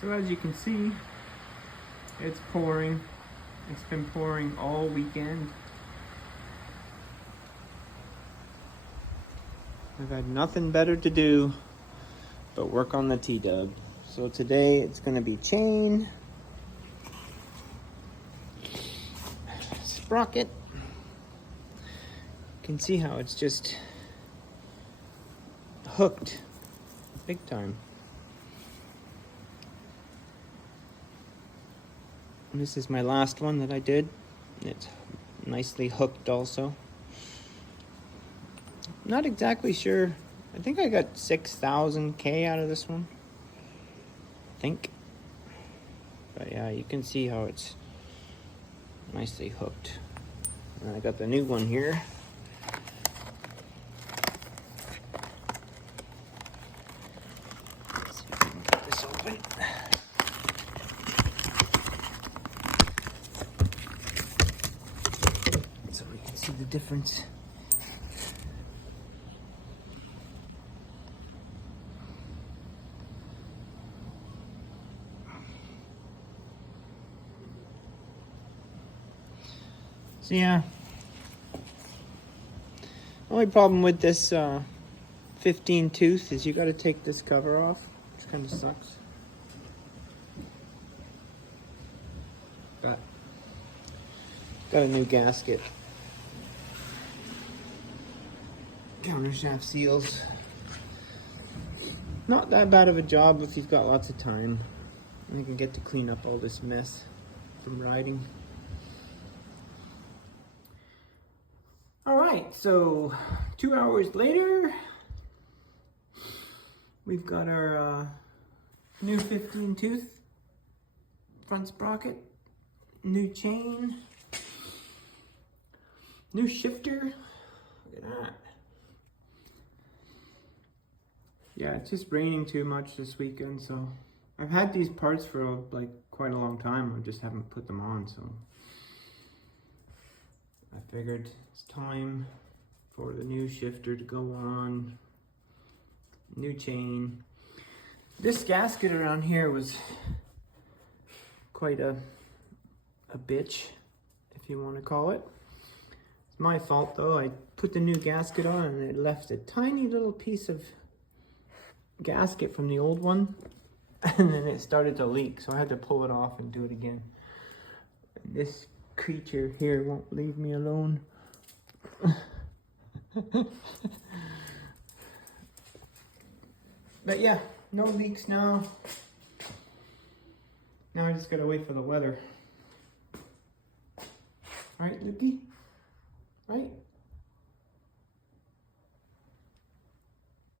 So as you can see, it's pouring. It's been pouring all weekend. I've had nothing better to do but work on the T-dub. So today it's going to be chain, sprocket. You can see how it's just hooked big time. And this is my last one that I did. It's nicely hooked also. Not exactly sure. I think I got 6,000 K out of this one. I think. But yeah, you can see how it's nicely hooked. And I got the new one here. Let's see if I can get this open. So we can see the difference. So yeah, only problem with this 15 tooth is you got to take this cover off, which kind of sucks. But got a new gasket. Countershaft seals. Not that bad of a job if you've got lots of time. And you can get to clean up all this mess from riding. Alright, so 2 hours later, we've got our new 15 tooth front sprocket, new chain, new shifter. Look at that. Yeah, it's just raining too much this weekend, so I've had these parts for like quite a long time. I just haven't put them on, so I figured it's time for the new shifter to go on. New chain. This gasket around here was quite a bitch, if you want to call it. It's my fault though. I put the new gasket on and it left a tiny little piece of gasket from the old one, and then it started to leak, so I had to pull it off and do it again. And this creature here won't leave me alone. But yeah, no leaks now. Now I just gotta wait for the weather. Right, Lukey? Right?